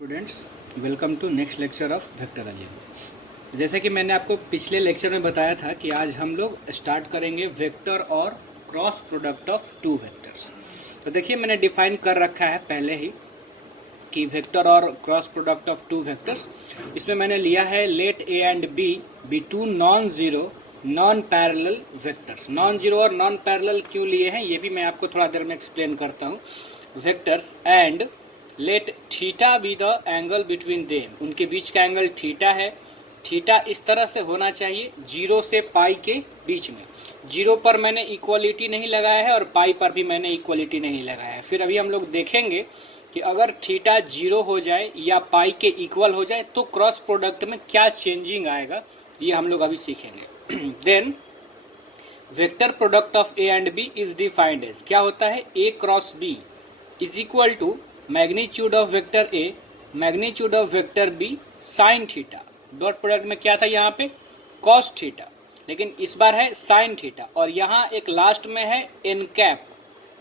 Students, welcome to next lecture of vector algebra. जैसे कि मैंने आपको पिछले लेक्चर में बताया था कि आज हम लोग स्टार्ट करेंगे वेक्टर और cross product of two vectors. तो देखिए, मैंने डिफाइन कर रखा है पहले ही कि वेक्टर और cross product of two vectors. इसमें मैंने लिया है let A and B B two non zero non parallel vectors. Non zero और नॉन पैरेलल क्यों लिए हैं ये भी मैं आपको थोड़ा देर में एक्सप्लेन करता हूँ। Vectors and let theta be the angle between them, उनके बीच का एंगल थीटा है। थीटा इस तरह से होना चाहिए जीरो से पाई के बीच में। जीरो पर मैंने इक्वलिटी नहीं लगाया है और पाई पर भी मैंने इक्वलिटी नहीं लगाया है। फिर अभी हम लोग देखेंगे कि अगर थीटा जीरो हो जाए या पाई के इक्वल हो जाए तो क्रॉस प्रोडक्ट में क्या चेंजिंग आएगा, ये हम लोग अभी सीखेंगे। Then vector product of a and b is defined as, क्या होता है, a cross b is equal to magnitude of vector a magnitude of vector b sine theta. Dot product में क्या था यहाँ पे, कॉस थीटा, लेकिन इस बार है साइन थीटा। और यहाँ एक लास्ट में है एन कैप,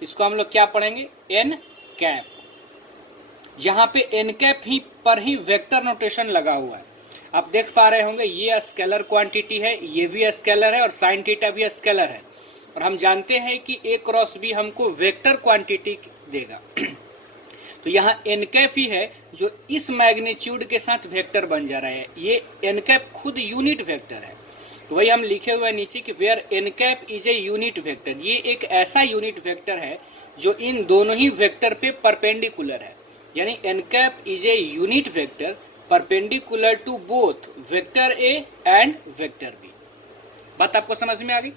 इसको हम लोग क्या पढ़ेंगे, एन कैप। यहाँ पे एन कैप ही पर ही वेक्टर नोटेशन लगा हुआ है। आप देख पा रहे होंगे ये स्केलर क्वांटिटी है, ये भी स्केलर है और साइन थीटा भी स्केलर है। और हम जानते हैं कि ए क्रॉस बी हमको वेक्टर क्वांटिटी देगा। तो यहाँ एन कैप ही है जो इस मैग्नीट्यूड के साथ वेक्टर बन जा रहा है। ये एन कैप खुद यूनिट वेक्टर है। तो वही हम लिखे हुए नीचे कि where N cap is a unit vector, ये एक ऐसा यूनिट वेक्टर है जो इन दोनों ही वेक्टर पे परपेंडिकुलर है। यानी N cap is a unit vector perpendicular to both vector A and vector B. बात आपको समझ में आ गई।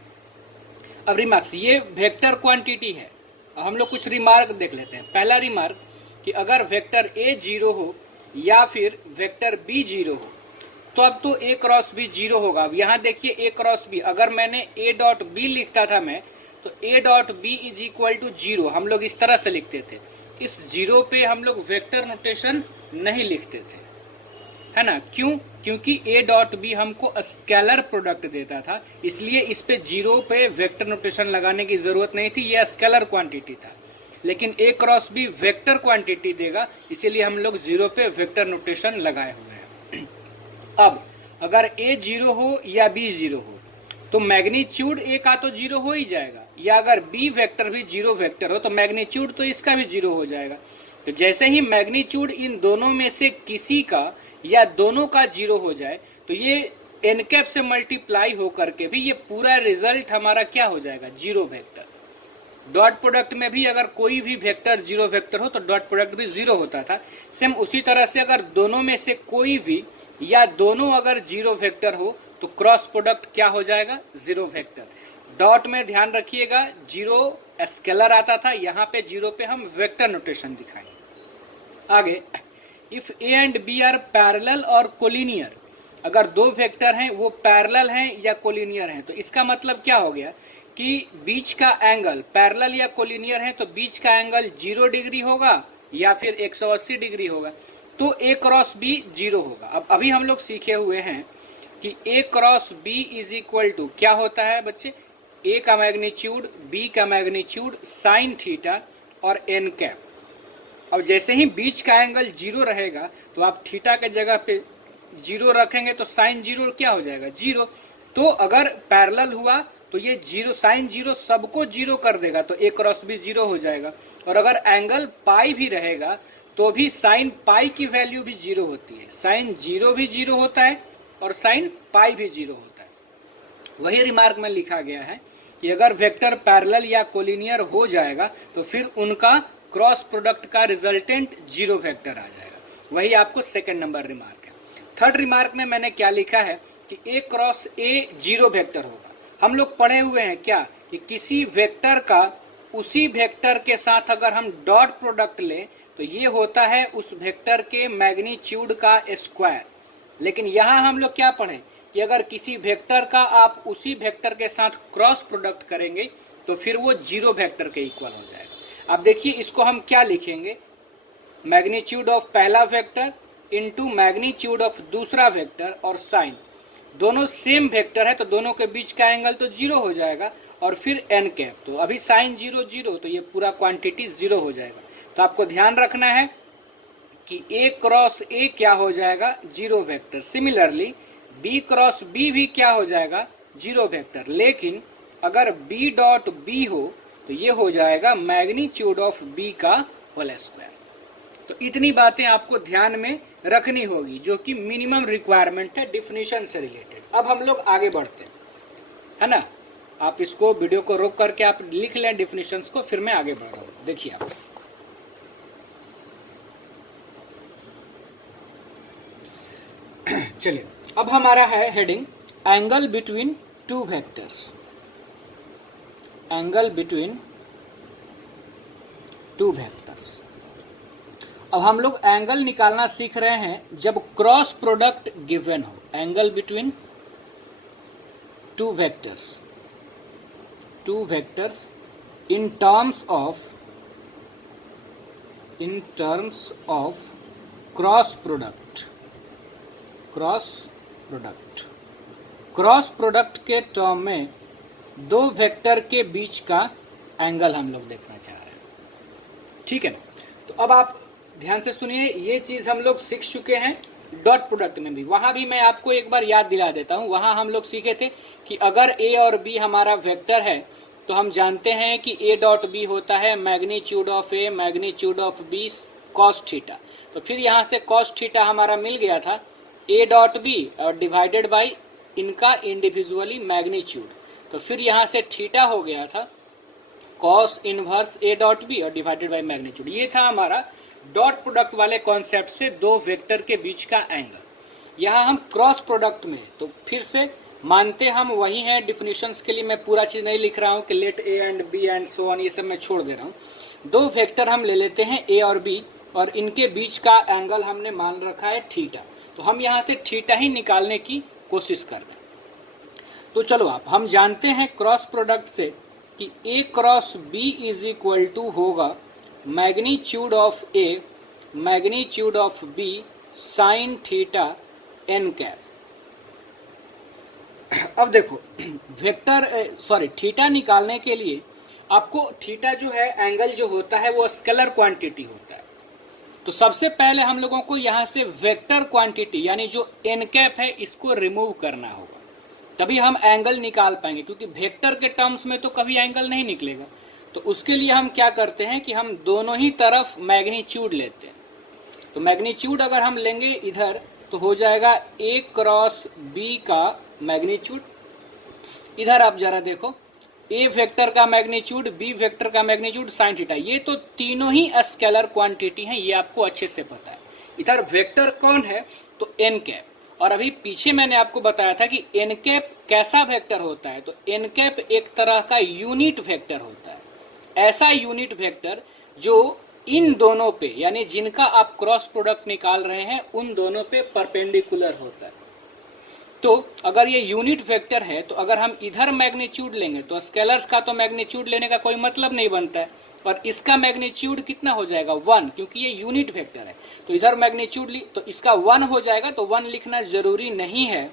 अब रिमार्क्स, ये वेक्टर क्वांटिटी है। हम लोग कुछ रिमार्क देख लेते हैं। पहला रिमार्क कि अगर वेक्टर ए जीरो हो या फिर वेक्टर बी जीरो हो तो अब तो ए क्रॉस बी जीरो होगा। अब यहाँ देखिए ए क्रॉस बी, अगर मैंने ए डॉट बी लिखता था मैं, तो A dot B is equal to zero हम लोग इस तरह से लिखते थे। इस जीरो पे हम लोग वेक्टर नोटेशन नहीं लिखते थे, है ना। क्यों? क्योंकि ए डॉट बी हमको स्केलर प्रोडक्ट देता था, इसलिए इस पे जीरो पे वेक्टर नोटेशन लगाने की जरूरत नहीं थी, यह स्केलर क्वांटिटी था। लेकिन ए क्रॉस बी वेक्टर क्वांटिटी देगा, इसीलिए हम लोग जीरो पे वेक्टर नोटेशन लगाए हुए हैं। अब अगर ए जीरो हो या बी जीरो हो तो मैग्नीट्यूड ए का तो जीरो हो ही जाएगा, या अगर बी वेक्टर भी जीरो वेक्टर हो तो मैग्नीट्यूड तो इसका भी जीरो हो जाएगा। तो जैसे ही मैग्नीट्यूड इन दोनों में से किसी का या दोनों का जीरो हो जाए तो ये एन कैप से मल्टीप्लाई होकर के भी ये पूरा रिजल्ट हमारा क्या हो जाएगा, जीरो वेक्टर। डॉट प्रोडक्ट में भी अगर कोई भी वेक्टर जीरो वेक्टर हो तो डॉट प्रोडक्ट भी जीरो होता था। सेम उसी तरह से अगर दोनों में से कोई भी या दोनों अगर जीरो वेक्टर हो तो क्रॉस प्रोडक्ट क्या हो जाएगा, जीरो वेक्टर। डॉट में ध्यान रखिएगा जीरो स्केलर आता था, यहाँ पे जीरो पे हम वेक्टर नोटेशन दिखाएंगे। आगे, if A and B are parallel और कोलिनियर, अगर दो वेक्टर हैं वो पैरेलल हैं या कोलिनियर हैं तो इसका मतलब क्या हो गया कि बीच का एंगल पैरेलल या कोलिनियर है तो बीच का एंगल 0 डिग्री होगा या फिर 180 डिग्री होगा, तो ए क्रॉस बी जीरो होगा। अब अभी हम लोग सीखे हुए हैं कि a cross b is equal to क्या होता है बच्चे, ए का मैग्नीट्यूड बी का मैग्नीट्यूड साइन थीटा और एन कैप। अब जैसे ही बीच का एंगल 0 रहेगा तो आप थीटा के जगह पे 0 रखेंगे तो साइन 0 क्या हो जाएगा, 0। तो अगर पैरेलल हुआ तो ये जीरो साइन 0 सबको 0 कर देगा, तो ए क्रॉस बी 0 हो जाएगा। और अगर एंगल पाई भी रहेगा तो भी साइन पाई की वैल्यू भी 0 होती है। साइन 0 भी 0 होता है और साइन पाई भी 0 होता है। वही रिमार्क में लिखा गया है कि अगर वेक्टर पैरेलल या कोलिनियर हो जाएगा तो फिर उनका क्रॉस प्रोडक्ट का रिजल्टेंट 0 वेक्टर आ जाएगा। वही आपको सेकंड नंबर रिमार्क है। थर्ड रिमार्क में मैंने क्या लिखा है कि ए क्रॉस ए 0 वेक्टर होगा। हम लोग पढ़े हुए हैं क्या कि किसी वेक्टर का उसी वेक्टर के साथ अगर हम डॉट प्रोडक्ट लें तो ये होता है उस वेक्टर के मैग्नीट्यूड का स्क्वायर। लेकिन यहाँ हम लोग क्या पढ़े कि अगर किसी वेक्टर का आप उसी वेक्टर के साथ क्रॉस प्रोडक्ट करेंगे तो फिर वो 0 वेक्टर के इक्वल हो जाएगा। अब देखिए इसको हम क्या लिखेंगे, मैग्नीट्यूड ऑफ पहला वेक्टर इंटू मैग्नीट्यूड ऑफ दूसरा वेक्टर और साइन, दोनों सेम वेक्टर है तो दोनों के बीच का एंगल तो 0 हो जाएगा और फिर एन कैप, तो अभी साइन 0 0 तो ये पूरा क्वांटिटी 0 हो जाएगा। तो आपको ध्यान रखना है कि A क्रॉस A क्या हो जाएगा, zero vector. Similarly B cross B भी क्या हो जाएगा, जीरो वेक्टर। लेकिन अगर B डॉट B हो तो ये हो जाएगा मैग्नीट्यूड ऑफ B का होल स्क्वायर। तो इतनी बातें आपको ध्यान में रखनी होगी, जो कि मिनिमम रिक्वायरमेंट है डिफिनीशन से रिलेटेड। अब हम लोग आगे बढ़ते हैं, है ना। आप इसको वीडियो को रोक करके आप लिख लें डिफिनीशंस को, फिर मैं आगे बढ़ रहा हूं। देखिए आप, चलिए अब हमारा है heading angle between two vectors. Angle between two vectors. अब हम लोग एंगल निकालना सीख रहे हैं जब क्रॉस प्रोडक्ट गिवन हो। Angle between two vectors in terms of cross product के टर्म में दो वेक्टर के बीच का एंगल हम लोग देखना चाह रहे हैं, ठीक है ना। तो अब आप ध्यान से सुनिए, ये चीज हम लोग सीख चुके हैं डॉट प्रोडक्ट में भी। वहां भी मैं आपको एक बार याद दिला देता हूं। वहां हम लोग सीखे थे कि अगर ए और बी हमारा वेक्टर है तो हम जानते हैं कि ए डॉट बी होता है magnitude of A magnitude of B cos theta. तो फिर यहाँ से कॉस थीटा हमारा मिल गया था ए डॉट बी और डिवाइडेड बाई इनका इंडिविजुअली मैग्नीट्यूड। तो फिर यहाँ से थीटा हो गया था cos inverse A dot B और डिवाइडेड बाई मैग्नीट्यूड। ये था हमारा डॉट प्रोडक्ट वाले कॉन्सेप्ट से दो वेक्टर के बीच का एंगल। यहाँ हम क्रॉस प्रोडक्ट में, तो फिर से मानते हम वही हैं डिफिनीशंस के लिए। मैं पूरा चीज नहीं लिख रहा हूँ कि let A and B and so on, ये सब मैं छोड़ दे रहा हूँ। दो वेक्टर हम ले लेते हैं ए और बी और इनके बीच का एंगल हमने मान रखा है थीटा। तो हम यहाँ से थीटा ही निकालने की कोशिश कर रहे हैं। तो चलो आप, हम जानते हैं क्रॉस प्रोडक्ट से कि a cross b is equal to होगा magnitude of A magnitude of B sine theta n cap. अब देखो थीटा निकालने के लिए आपको थीटा जो है एंगल जो होता है वो स्केलर क्वांटिटी होता है। तो सबसे पहले हम लोगों को यहाँ से वेक्टर क्वांटिटी यानी जो एन कैप है इसको रिमूव करना होगा, तभी हम एंगल निकाल पाएंगे। क्योंकि वेक्टर के टर्म्स में तो कभी एंगल नहीं निकलेगा। तो उसके लिए हम क्या करते हैं कि हम दोनों ही तरफ मैग्नीट्यूड लेते हैं। तो मैग्नीट्यूड अगर हम लेंगे इधर तो हो जाएगा ए क्रॉस बी का मैग्नीट्यूड। इधर आप जरा देखो, ए वेक्टर का मैग्नीट्यूड, बी वेक्टर का मैग्नीट्यूड साइन थीटा। ये तो तीनों ही स्केलर क्वांटिटी हैं, ये आपको अच्छे से पता है। इधर वेक्टर कौन है, तो एन कैप। और अभी पीछे मैंने आपको बताया था कि एन कैप कैसा वेक्टर होता है। तो एन कैप एक तरह का यूनिट वेक्टर होता है, ऐसा यूनिट वेक्टर जो इन दोनों पे यानी जिनका आप क्रॉस प्रोडक्ट निकाल रहे हैं उन दोनों पे परपेंडिकुलर होता है। तो अगर ये यूनिट वेक्टर है तो अगर हम इधर मैग्नीट्यूड लेंगे तो स्केलर्स का तो मैग्नीट्यूड लेने का कोई मतलब नहीं बनता है। और इसका मैग्नीट्यूड कितना हो जाएगा, 1, क्योंकि ये यूनिट वेक्टर है। तो इधर मैग्नीट्यूड तो इसका 1 हो जाएगा। तो 1 लिखना जरूरी नहीं है,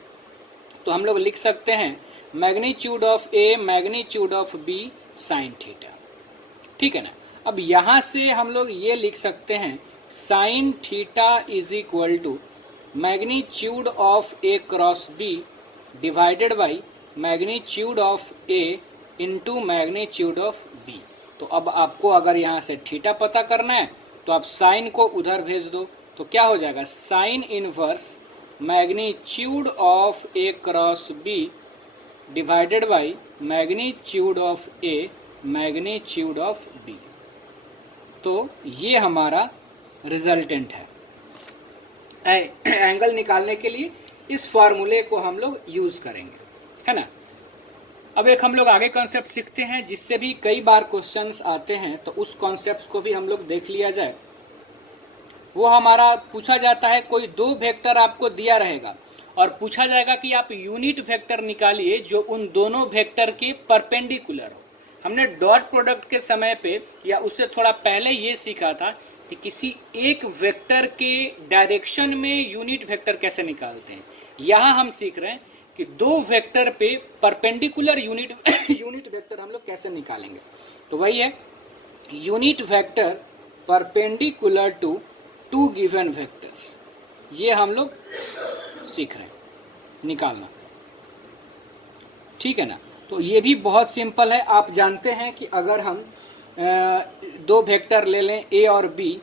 तो हम लोग लिख सकते हैं magnitude of A magnitude of B sine theta, ठीक है ना। अब यहां से हम लोग ये लिख सकते हैं sine theta is equal to magnitude of A cross B divided by magnitude of A into magnitude of B. तो अब आपको अगर यहाँ से थीटा पता करना है तो आप साइन को उधर भेज दो, तो क्या हो जाएगा sine inverse magnitude of A cross B divided by magnitude of A magnitude of B. तो ये हमारा रिजल्टेंट है। एंगल निकालने के लिए इस फॉर्मूले को हम लोग यूज करेंगे, है ना। अब एक हम लोग आगे कॉन्सेप्ट सीखते हैं जिससे भी कई बार क्वेश्चंस आते हैं, तो उस कॉन्सेप्ट को भी हम लोग देख लिया जाए। वो हमारा पूछा जाता है, कोई दो वेक्टर आपको दिया रहेगा और पूछा जाएगा कि आप यूनिट वेक्टर निकालिए जो उन दोनों वेक्टर के परपेंडिकुलर हो। हमने डॉट प्रोडक्ट के समय पे या उससे थोड़ा पहले ये सीखा था कि किसी एक वेक्टर के डायरेक्शन में यूनिट वेक्टर कैसे निकालते हैं। यहाँ हम सीख रहे हैं कि दो वेक्टर पे परपेंडिकुलर यूनिट वेक्टर हम लोग कैसे निकालेंगे। तो वही है unit vector perpendicular to two given vectors, ये हम लोग सीख रहे हैं निकालना, ठीक है ना। तो ये भी बहुत सिंपल है। आप जानते हैं कि अगर हम दो वेक्टर ले लें ए और बी,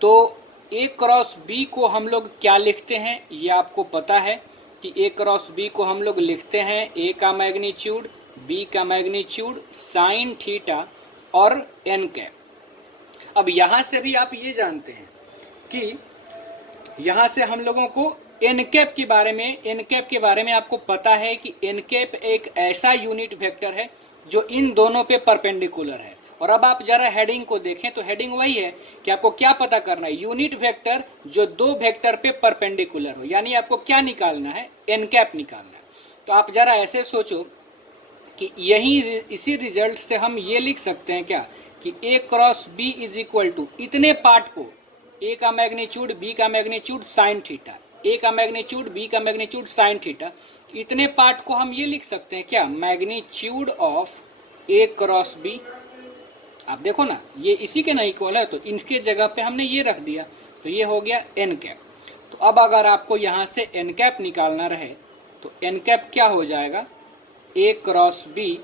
तो ए क्रॉस बी को हम लोग क्या लिखते हैं, ये आपको पता है कि ए क्रॉस बी को हम लोग लिखते हैं ए का मैग्नीट्यूड, बी का मैग्नीट्यूड, साइन थीटा और एन कैप। अब यहां से भी आप ये जानते हैं कि यहां से हम लोगों को एन कैप के बारे में आपको पता है कि एन कैप एक ऐसा यूनिट वेक्टर है जो इन दोनों पे परपेंडिकुलर है। और अब आप जरा हेडिंग को देखें तो हेडिंग वही है कि आपको क्या पता करना है, यूनिट वेक्टर जो दो वेक्टर पे परपेंडिकुलर हो, यानी आपको क्या निकालना है, एन कैप निकालना है। तो आप जरा ऐसे सोचो कि इसी रिजल्ट से हम ये लिख सकते हैं क्या कि a cross b is equal to इतने पार्ट को, ए का मैग्नीट्यूड, बी का मैग्नीट्यूड, साइन थीटा, ए का मैग्नीट्यूड, बी का मैग्नीट्यूड, साइन थीटा, इतने पार्ट को हम ये लिख सकते हैं क्या, magnitude of A cross b. आप देखो ना, ये इसी के ना इक्वल है, तो इनके जगह पे हमने ये रख दिया, तो ये हो गया एन कैप। तो अब अगर आपको यहां से एन कैप निकालना रहे तो एन कैप क्या हो जाएगा, a cross B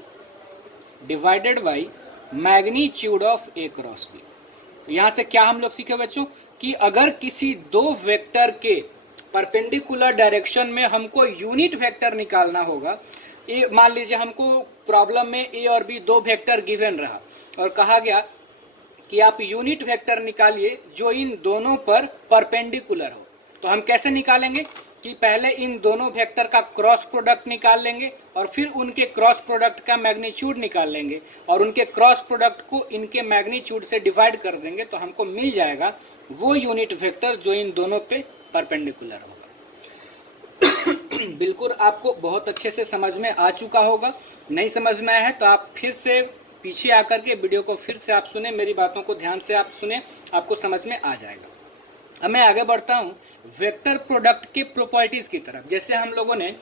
divided by magnitude of A cross b. तो यहां से क्या हम लोग सीखे बच्चों कि अगर किसी दो वेक्टर के परपेंडिकुलर डायरेक्शन में हमको यूनिट वेक्टर निकालना होगा, मान लीजिए हमको प्रॉब्लम में ए और बी दो वेक्टर गिवन रहा और कहा गया कि आप यूनिट वेक्टर निकालिए जो इन दोनों पर परपेंडिकुलर हो। तो हम कैसे निकालेंगे कि पहले इन दोनों वेक्टर का क्रॉस प्रोडक्ट निकाल लेंगे और फिर उनके क्रॉस प्रोडक्ट का मैग्नीट्यूड निकाल लेंगे और उनके क्रॉस प्रोडक्ट को इनके मैग्नीट्यूड से डिवाइड कर देंगे, तो हमको मिल जाएगा वो यूनिट वेक्टर जो इन दोनों पे परपेंडिकुलर होगा। बिल्कुल आपको बहुत अच्छे से समझ में आ चुका होगा। नहीं समझ में आया है तो आप फिर से पीछे आकर के वीडियो को फिर से आप सुने, मेरी बातों को ध्यान से आप सुने, आपको समझ में आ जाएगा। अब मैं आगे बढ़ता हूँ वेक्टर प्रोडक्ट के प्रॉपर्टीज की तरफ। जैसे हम लोगों ने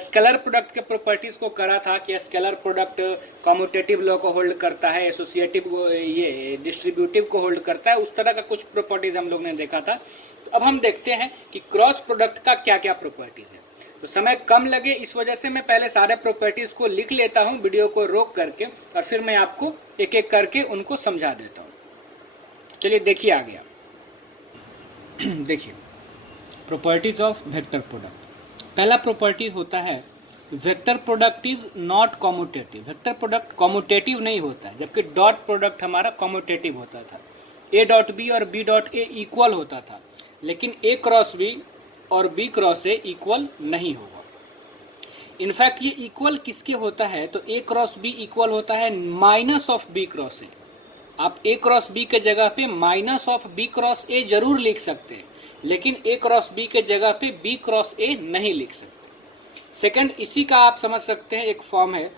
स्केलर प्रोडक्ट के प्रॉपर्टीज को करा था कि स्केलर प्रोडक्ट कम्यूटेटिव लॉ को होल्ड करता है, एसोसिएटिव ये डिस्ट्रीब्यूटिव को होल्ड करता है, उस तरह का कुछ प्रॉपर्टीज हम लोग ने देखा था। तो अब हम देखते हैं कि क्रॉस प्रोडक्ट का क्या क्या प्रॉपर्टीज है। तो समय कम लगे इस वजह से मैं पहले सारे प्रॉपर्टीज को लिख लेता हूं वीडियो को रोक करके, और फिर मैं आपको एक एक करके उनको समझा देता हूं। चलिए देखिए आ गया। देखिए प्रॉपर्टीज ऑफ वेक्टर प्रोडक्ट। पहला प्रॉपर्टी होता है vector product is not commutative. Vector product commutative नहीं होता है, जबकि डॉट प्रोडक्ट हमारा कम्यूटेटिव होता था। ए डॉट बी और बी डॉट ए इक्वल होता था, लेकिन ए क्रॉस बी और बी क्रॉस ए इक्वल नहीं होगा। इनफैक्ट ये इक्वल किसके होता है, तो ए क्रॉस बी इक्वल होता है minus of B cross A. आप ए क्रॉस बी के जगह पे minus of B cross A जरूर लिख सकते हैं, लेकिन ए क्रॉस बी के जगह पे बी क्रॉस ए नहीं लिख सकते। सेकंड, इसी का आप समझ सकते हैं एक फॉर्म है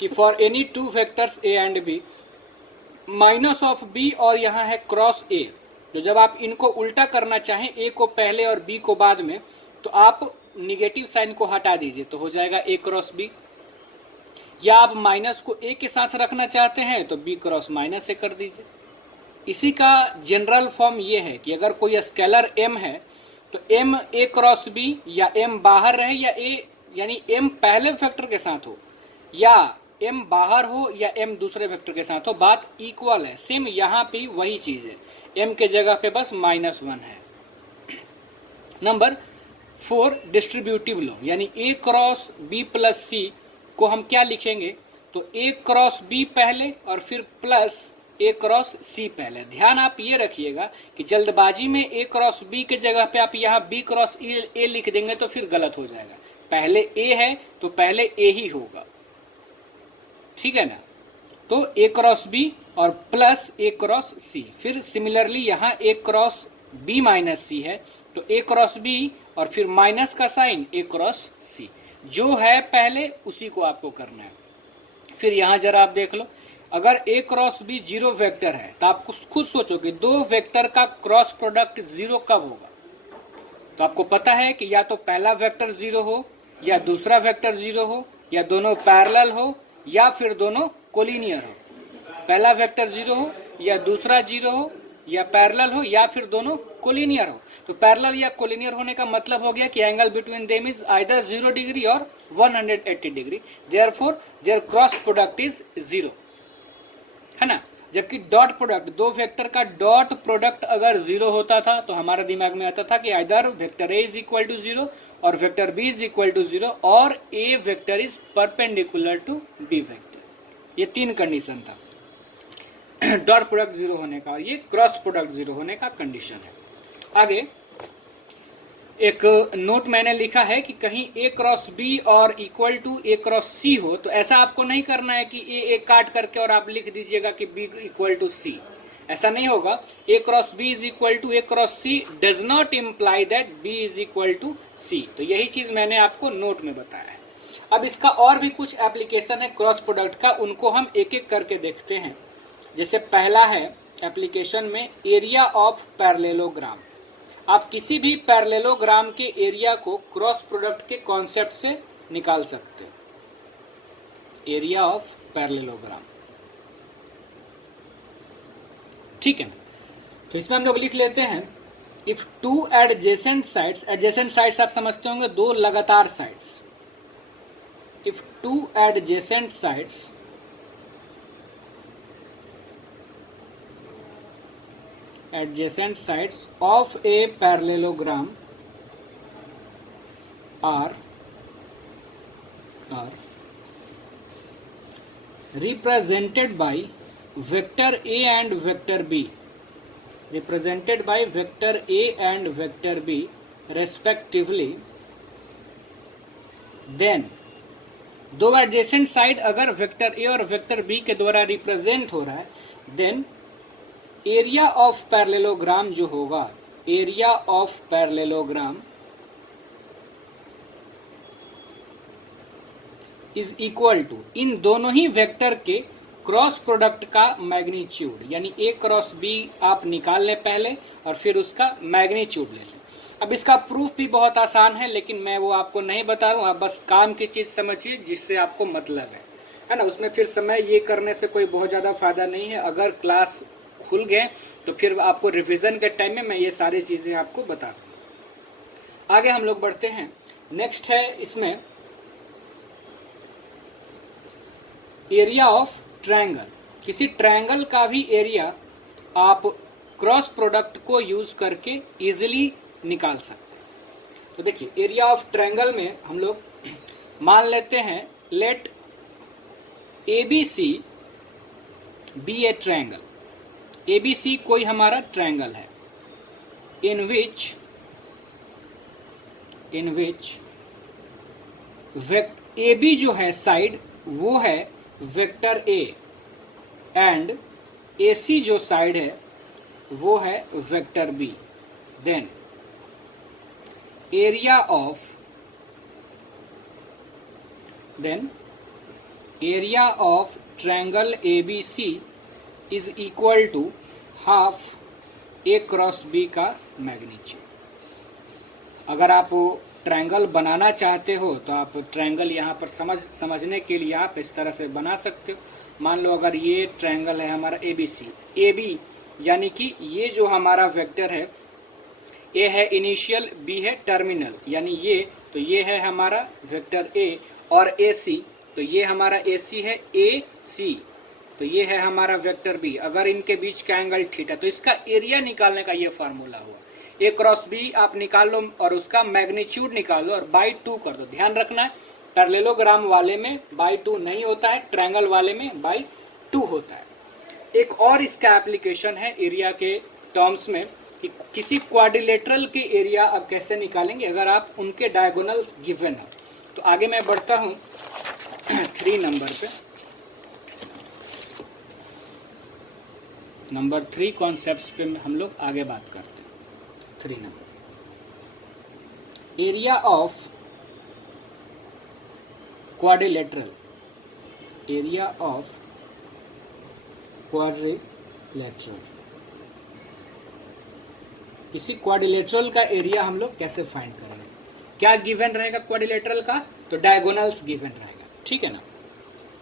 कि for any two vectors A and B minus of B और यहाँ है क्रॉस ए, तो जब आप इनको उल्टा करना चाहें, ए को पहले और बी को बाद में, तो आप निगेटिव साइन को हटा दीजिए तो हो जाएगा ए क्रॉस बी। या आप माइनस को ए के साथ रखना चाहते हैं तो बी क्रॉस माइनस ए कर दीजिए। इसी का जनरल फॉर्म ये है कि अगर कोई स्केलर m है तो m a क्रॉस b या m बाहर रहे या a यानी m पहले वेक्टर के साथ हो या m बाहर हो या m दूसरे वेक्टर के साथ हो, बात इक्वल है। सेम यहाँ पे वही चीज है, m के जगह पे बस -1 है। नंबर 4 डिस्ट्रीब्यूटिव लॉ, यानी a cross b plus c को हम क्या लिखेंगे, तो a क्रॉस b पहले और फिर प्लस ए क्रॉस सी पहले। ध्यान आप ये रखिएगा कि जल्दबाजी में ए क्रॉस बी के जगह पे आप यहाँ बी क्रॉस ए लिख देंगे तो फिर गलत हो जाएगा। पहले ए है तो पहले ए ही होगा, ठीक है ना। तो ए क्रॉस बी और प्लस ए क्रॉस सी, फिर सिमिलरली यहाँ ए क्रॉस बी माइनस सी है तो ए क्रॉस बी और फिर माइनस का साइन ए क्रॉस सी, जो है पहले उसी को आपको करना है। फिर यहाँ जरा आप देख लो, अगर a cross b zero vector है तो आप खुद सोचो कि दो वेक्टर का क्रॉस प्रोडक्ट जीरो कब होगा। तो आपको पता है कि या तो पहला वेक्टर जीरो हो या दूसरा वेक्टर जीरो हो या दोनों पैरेलल हो या फिर दोनों कोलिनियर हो। पहला वेक्टर जीरो हो या दूसरा जीरो हो या पैरेलल हो या फिर दोनों कोलिनियर हो। तो पैरेलल या कोलिनियर होने का मतलब हो गया कि angle between them is either 0 degree और 180 degree, therefore their cross product is 0, है ना। जबकि डॉट प्रोडक्ट, दो वेक्टर का डॉट प्रोडक्ट अगर 0 होता था तो हमारा दिमाग में आता था कि either vector A is equal to 0 और vector b is equal to 0 और a vector is perpendicular to b vector. ये तीन कंडीशन था डॉट प्रोडक्ट 0 होने का, और ये क्रॉस प्रोडक्ट 0 होने का कंडीशन है। आगे एक नोट मैंने लिखा है कि कहीं ए क्रॉस बी और इक्वल टू ए क्रॉस सी हो, तो ऐसा आपको नहीं करना है कि ए काट करके और आप लिख दीजिएगा कि बी इक्वल टू सी, ऐसा नहीं होगा। A cross b is equal to a cross c does not imply that b is equal to c. तो यही चीज मैंने आपको नोट में बताया है। अब इसका और भी कुछ एप्लीकेशन है क्रॉस प्रोडक्ट का, उनको हम एक एक करके देखते हैं। जैसे पहला है एप्लीकेशन में एरिया ऑफ पैरेललोग्राम। आप किसी भी पैरेललोग्राम के एरिया को क्रॉस प्रोडक्ट के कॉन्सेप्ट से निकाल सकते हो। एरिया ऑफ पैरेललोग्राम, ठीक है ना। तो इसमें हम लोग लिख लेते हैं if two adjacent sides, adjacent sides आप समझते होंगे दो लगातार sides. If two adjacent sides of a parallelogram are represented by vector A and vector B, represented by vector A and vector B respectively, then दो adjacent side अगर vector A और vector B के द्वारा represent हो रहा है, then area of parallelogram जो होगा, area of parallelogram is equal to इन दोनों ही वेक्टर के क्रॉस प्रोडक्ट का मैग्नीट्यूड, यानी ए क्रॉस बी आप निकाल लें पहले और फिर उसका मैग्नीट्यूड ले लें। अब इसका प्रूफ भी बहुत आसान है, लेकिन मैं वो आपको नहीं बता रहा हूं, आप बस काम की चीज समझिए जिससे आपको मतलब है ना। उसमें फिर समय ये करने से कोई बहुत ज्यादा फायदा नहीं है। अगर क्लास खुल गए तो फिर आपको रिवीजन के टाइम में मैं ये सारी चीजें आपको बता दूं। आगे हम लोग बढ़ते हैं। नेक्स्ट है इसमें एरिया ऑफ ट्रायंगल। किसी ट्रायंगल का भी एरिया आप क्रॉस प्रोडक्ट को यूज करके इजीली निकाल सकते हैं। तो देखिए एरिया ऑफ ट्रायंगल में हम लोग मान लेते हैं let ABC B A triangle. ABC कोई हमारा ट्रायंगल है इन विच AB जो है साइड वो है वेक्टर A एंड AC जो साइड है वो है vector B। Then area of triangle ABC is equal to half A cross B का मैग्नीट्यूड। अगर आप ट्रायंगल बनाना चाहते हो तो आप ट्रायंगल यहाँ पर समझने के लिए आप इस तरह से बना सकते हो। मान लो अगर ये ट्रायंगल है हमारा ABC, AB यानी कि ये जो हमारा वेक्टर है A है इनिशियल, B है टर्मिनल, यानी ये है हमारा वेक्टर A और AC, तो ये हमारा AC है AC, तो ये है हमारा वेक्टर बी। अगर इनके बीच का एंगल थीटा, तो इसका एरिया निकालने का ये फार्मूला हुआ। ए क्रॉस बी आप निकाल लो और उसका मैग्नीट्यूड निकाल लो और बाई 2 कर दो। ध्यान रखना है पैरेललोग्राम वाले में बाई 2 नहीं होता है, ट्रायंगल वाले में बाई 2 होता है। एक और इसका एप्लीकेशन है एरिया के टर्म्स में कि किसी क्वाड्रिलेटरल के एरिया अब कैसे निकालेंगे अगर आप उनके डायगोनल्स गिवन हो। तो आगे मैं बढ़ता हूँ 3 नंबर पे। नंबर 3 कॉन्सेप्ट्स पे हम लोग आगे बात करते हैं। 3 number area of quadrilateral, area of quadrilateral. किसी क्वाड्रिलेटरल का एरिया हम लोग कैसे फाइंड करेंगे? क्या गिवन रहेगा क्वाड्रिलेटरल का? तो डायगोनल्स गिवन रहेगा, ठीक है ना।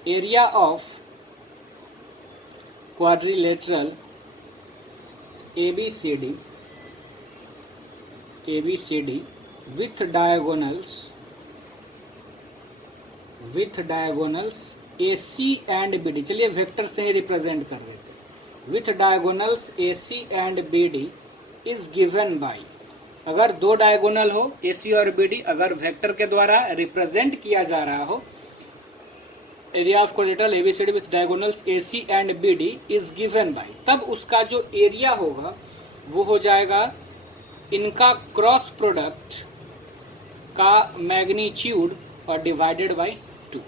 Area of quadrilateral ABCD with diagonals AC and BD, चलिए वेक्टर से ही रिप्रेजेंट कर देते हैं। With diagonals AC and BD is given by, अगर दो डायगोनल हो AC और BD, अगर वेक्टर के द्वारा रिप्रेजेंट किया जा रहा हो, area of quadrilateral ABCD with diagonals AC and BD is given by, तब उसका जो एरिया होगा वो हो जाएगा इनका क्रॉस प्रोडक्ट का मैग्नीट्यूड और डिवाइडेड बाई 2,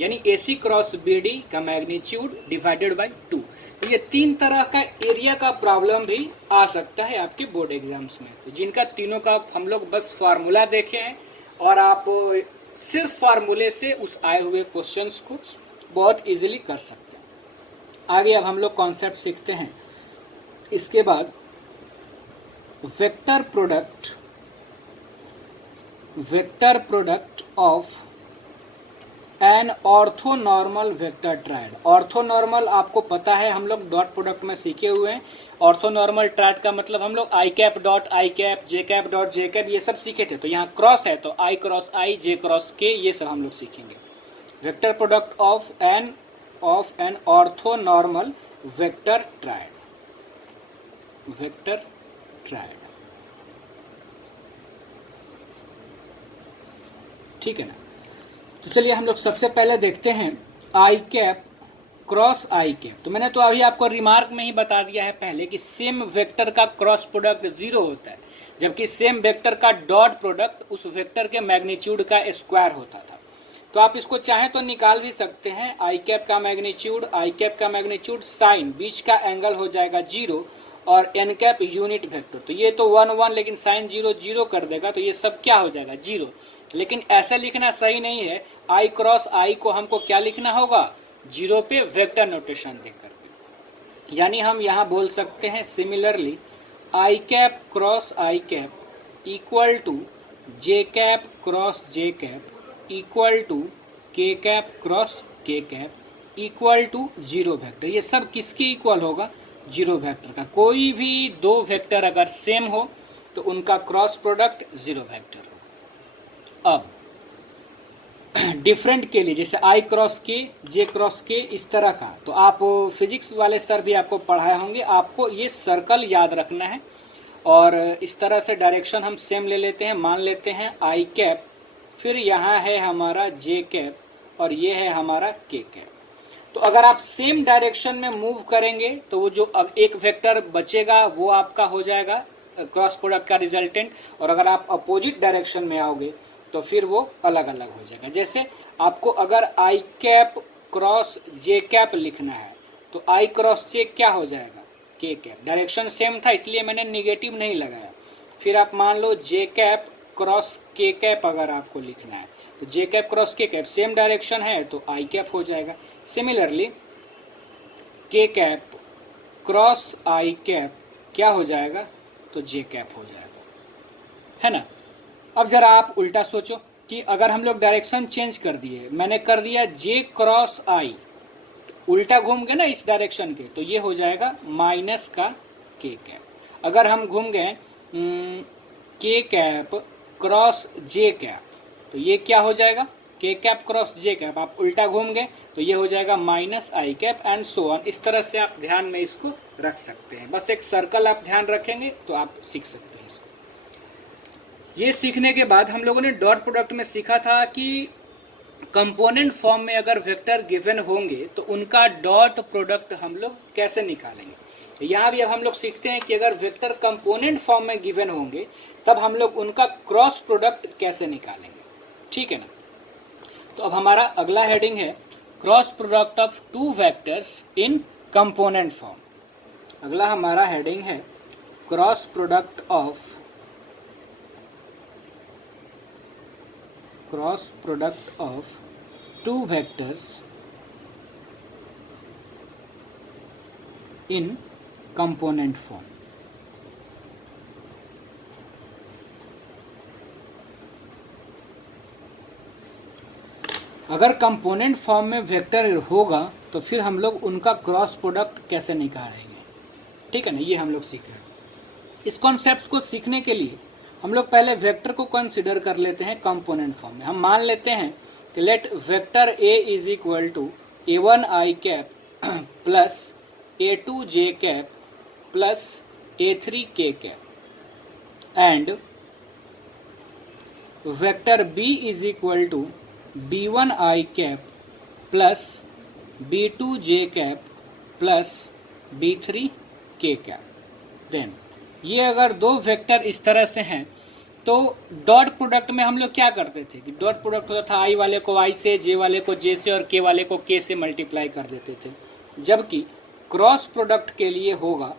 यानी AC क्रॉस BD का मैग्नीट्यूड डिवाइडेड बाई 2। तो ये तीन तरह का एरिया का प्रॉब्लम भी आ सकता है आपके बोर्ड एग्जाम्स में, तो जिनका तीनों का हम लोग बस फार्मूला देखे हैं और आप सिर्फ फार्मूले से उस आए हुए क्वेश्चंस को बहुत इजीली कर सकते हैं। आगे अब हम लोग कॉन्सेप्ट सीखते हैं। इसके बाद vector product of N orthonormal vector triad. Orthonormal आपको पता है, हम लोग डॉट प्रोडक्ट में सीखे हुए हैं। ऑर्थोनॉर्मल ट्रायड का मतलब हम लोग i cap dot i cap, j cap dot j cap, ये सब सीखे थे। तो यहाँ क्रॉस है तो आई क्रॉस आई, जे क्रॉस के, ये सब हम लोग सीखेंगे। Vector product of N orthonormal vector triad, ठीक है ना। तो चलिए हम लोग सबसे पहले देखते हैं आई कैप क्रॉस आई कैप। तो मैंने तो अभी आपको रिमार्क में ही बता दिया है पहले कि सेम वेक्टर का क्रॉस प्रोडक्ट 0 होता है, जबकि सेम वेक्टर का डॉट प्रोडक्ट उस वेक्टर के मैग्नीट्यूड का स्क्वायर होता था। तो आप इसको चाहे तो निकाल भी सकते हैं, आई कैप का मैग्नीट्यूड साइन, बीच का एंगल हो जाएगा 0 और एन कैप यूनिट वेक्टर। तो ये तो 1 1, लेकिन साइन 0 0 कर देगा, तो ये सब क्या हो जाएगा 0। लेकिन ऐसा लिखना सही नहीं है, आई क्रॉस आई को हमको क्या लिखना होगा 0 पे वेक्टर नोटेशन देकर के। यानी हम यहाँ बोल सकते हैं similarly I cap cross I cap equal to J cap cross J cap equal to K cap cross K cap equal to 0 vector. ये सब किसके इक्वल होगा 0 वेक्टर का। कोई भी दो वेक्टर अगर सेम हो तो उनका क्रॉस प्रोडक्ट 0 वेक्टर हो। अब डिफरेंट के लिए, जैसे आई क्रॉस के, जे क्रॉस के, इस तरह का, तो आप फिजिक्स वाले सर भी आपको पढ़ाए होंगे। आपको ये सर्कल याद रखना है और इस तरह से डायरेक्शन हम सेम ले लेते हैं। मान लेते हैं आई कैप, फिर यहाँ है हमारा जे कैप और ये है हमारा के कैप। तो अगर आप सेम डायरेक्शन में मूव करेंगे तो वो जो अब एक वेक्टर बचेगा वो आपका हो जाएगा क्रॉस प्रोडक्ट का रिजल्टेंट, और अगर आप अपोजिट डायरेक्शन में आओगे तो फिर वो अलग अलग हो जाएगा। जैसे आपको अगर आई कैप क्रॉस जे कैप लिखना है तो आई क्रॉस जे क्या हो जाएगा के कैप। डायरेक्शन सेम था इसलिए मैंने निगेटिव नहीं लगाया। फिर आप मान लो जे कैप क्रॉस के कैप अगर आपको लिखना है तो जे cap cross K cap same direction है तो आई कैप हो जाएगा। सिमिलरली के कैप क्रॉस आई कैप क्या हो जाएगा तो जे कैप हो जाएगा, है ना। अब जरा आप उल्टा सोचो कि अगर हम लोग डायरेक्शन चेंज कर दिए, मैंने कर दिया जे क्रॉस आई, उल्टा घूम गए ना इस डायरेक्शन के, तो ये हो जाएगा माइनस का के कैप। अगर हम घूम गए के कैप क्रॉस जे कैप तो ये क्या हो जाएगा के कैप क्रॉस जे कैप। आप उल्टा घूम गए तो ये हो जाएगा minus I cap and so on. इस तरह से आप ध्यान में इसको रख सकते हैं। बस एक सर्कल आप ध्यान रखेंगे तो आप सीख सकते हैं इसको। ये सीखने के बाद हम लोगों ने डॉट प्रोडक्ट में सीखा था कि कंपोनेंट फॉर्म में अगर वेक्टर गिवन होंगे तो उनका डॉट प्रोडक्ट हम लोग कैसे निकालेंगे। यहाँ भी अब हम लोग सीखते हैं कि अगर वेक्टर कंपोनेंट फॉर्म में गिवन होंगे तब हम लोग उनका क्रॉस प्रोडक्ट कैसे निकालेंगे, ठीक है ना। तो अब हमारा अगला हेडिंग है cross product of two vectors in component form. अगला हमारा हेडिंग है cross product of two vectors in component form. अगर कंपोनेंट फॉर्म में वेक्टर होगा तो फिर हम लोग उनका क्रॉस प्रोडक्ट कैसे निकालेंगे। ठीक है ना, ये हम लोग सीख रहे हैं। इस कॉन्सेप्ट को सीखने के लिए हम लोग पहले वेक्टर को कंसिडर कर लेते हैं कंपोनेंट फॉर्म में। हम मान लेते हैं कि let vector A is equal to a1 i cap plus a2 j cap plus a3 k cap and vector b is equal to b1 i cap plus b2 j cap plus b3 k cap. Then ये अगर दो vector इस तरह से हैं तो dot product में हम लोग क्या करते थे कि डॉट प्रोडक्ट होता था आई वाले को आई से, जे वाले को जे से और के वाले को के से मल्टीप्लाई कर देते थे। जबकि क्रॉस प्रोडक्ट के लिए होगा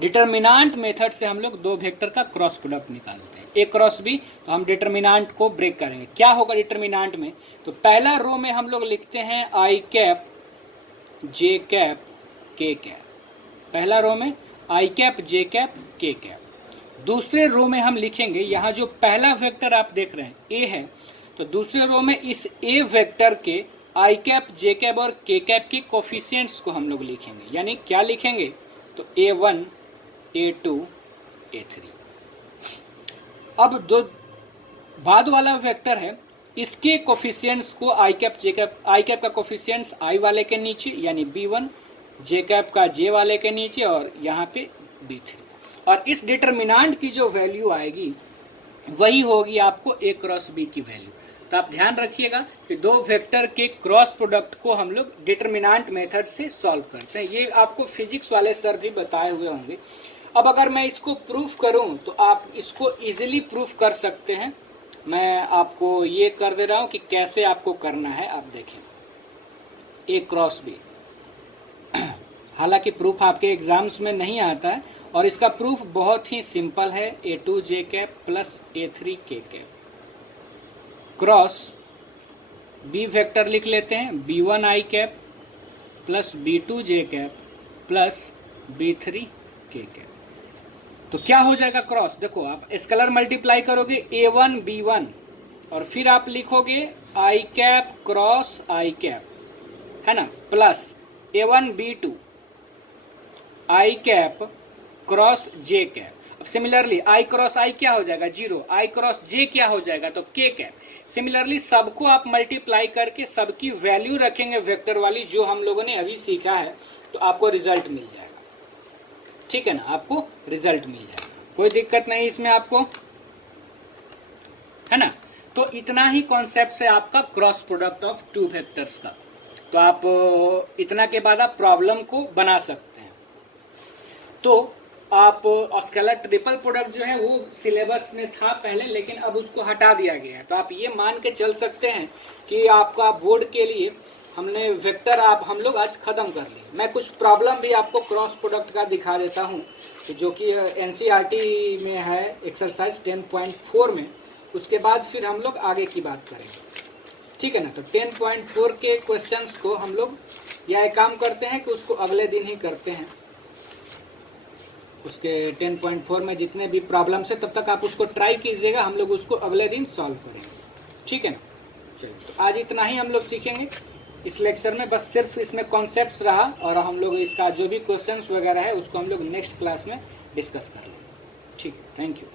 डिटर्मिनांट मेथड से हम लोग दो वेक्टर का क्रॉस प्रोडक्ट निकालते हैं, ए क्रॉस बी। तो हम डिटर्मिनांट को ब्रेक करेंगे। क्या होगा डिटर्मिनांट में, तो पहला रो में हम लोग लिखते हैं आई कैप जे कैप के कैप, पहला रो में आई कैप जे कैप के कैप। दूसरे रो में हम लिखेंगे, यहाँ जो पहला वेक्टर आप देख रहे हैं ए है, तो दूसरे रो में इस ए वेक्टर के आई कैप जे कैप और के कैप के कोफिशिएंट्स को हम लोग लिखेंगे। यानी क्या लिखेंगे, तो a1 a2 a3। अब दो बाद वाला वेक्टर है, इसके कोफिशिएंट्स को आई कैप जे कैप, आई कैप का कोफिशिएंट्स आई वाले के नीचे यानी b1, जे कैप का जे वाले के नीचे और यहाँ पे b3। और इस डिटर्मिनांट की जो वैल्यू आएगी वही होगी आपको ए क्रॉस बी की वैल्यू। तो आप ध्यान रखिएगा कि दो वेक्टर के क्रॉस प्रोडक्ट को हम लोग डिटर्मिनांट मेथड से सॉल्व करते हैं। ये आपको फिजिक्स वाले सर भी बताए हुए होंगे। अब अगर मैं इसको प्रूफ करूं तो आप इसको इजीली प्रूफ कर सकते हैं। मैं आपको ये कर दे रहा हूं कि कैसे आपको करना है। आप देखें ए क्रॉस बी, हालांकि प्रूफ आपके एग्जाम्स में नहीं आता है और इसका प्रूफ बहुत ही सिंपल है। a2 j cap plus a3 k cap cross b vector लिख लेते हैं b1 i cap plus b2 j cap plus b3 k cap. तो क्या हो जाएगा क्रॉस, देखो आप स्केलर मल्टीप्लाई करोगे a1 b1 और फिर आप लिखोगे i cap cross i cap, है ना, plus a1 b2 i cap cross J cap. अब सिमिलरली आई क्रॉस आई क्या हो जाएगा, 0, आई क्रॉस जे क्या हो जाएगा, तो के कैप। सिमिलरली सबको आप मल्टीप्लाई करके सबकी वैल्यू रखेंगे वेक्टर वाली, जो हम लोगों ने अभी सीखा है, तो आपको रिजल्ट मिल जाएगा। ठीक है ना, आपको रिजल्ट मिल जाएगा, कोई दिक्कत नहीं इसमें आपको, है ना। तो इतना ही कॉन्सेप्ट है आपका cross product of two vectors का। तो आप इतना के बाद आप प्रॉब्लम को बना सकते हैं। तो आप स्केलर ट्रिपल प्रोडक्ट जो है वो सिलेबस में था पहले, लेकिन अब उसको हटा दिया गया है। तो आप ये मान के चल सकते हैं कि आपका बोर्ड के लिए हमने वेक्टर हम लोग आज खत्म कर लिए। मैं कुछ प्रॉब्लम भी आपको क्रॉस प्रोडक्ट का दिखा देता हूँ, तो जो कि एनसीईआरटी में है एक्सरसाइज 10.4 में। उसके बाद फिर हम लोग आगे की बात करेंगे, ठीक है ना। तो 10.4 के क्वेश्चंस को हम लोग यह काम करते हैं कि उसको अगले दिन ही करते हैं। उसके 10.4 में जितने भी प्रॉब्लम्स है तब तक आप उसको ट्राई कीजिएगा, हम लोग उसको अगले दिन सॉल्व करेंगे, ठीक है ना। चलिए, तो आज इतना ही हम लोग सीखेंगे इस लेक्चर में। बस सिर्फ इसमें कॉन्सेप्ट्स रहा और हम लोग इसका जो भी क्वेश्चंस वगैरह है उसको हम लोग नेक्स्ट क्लास में डिस्कस कर लेंगे, ठीक है। Thank you.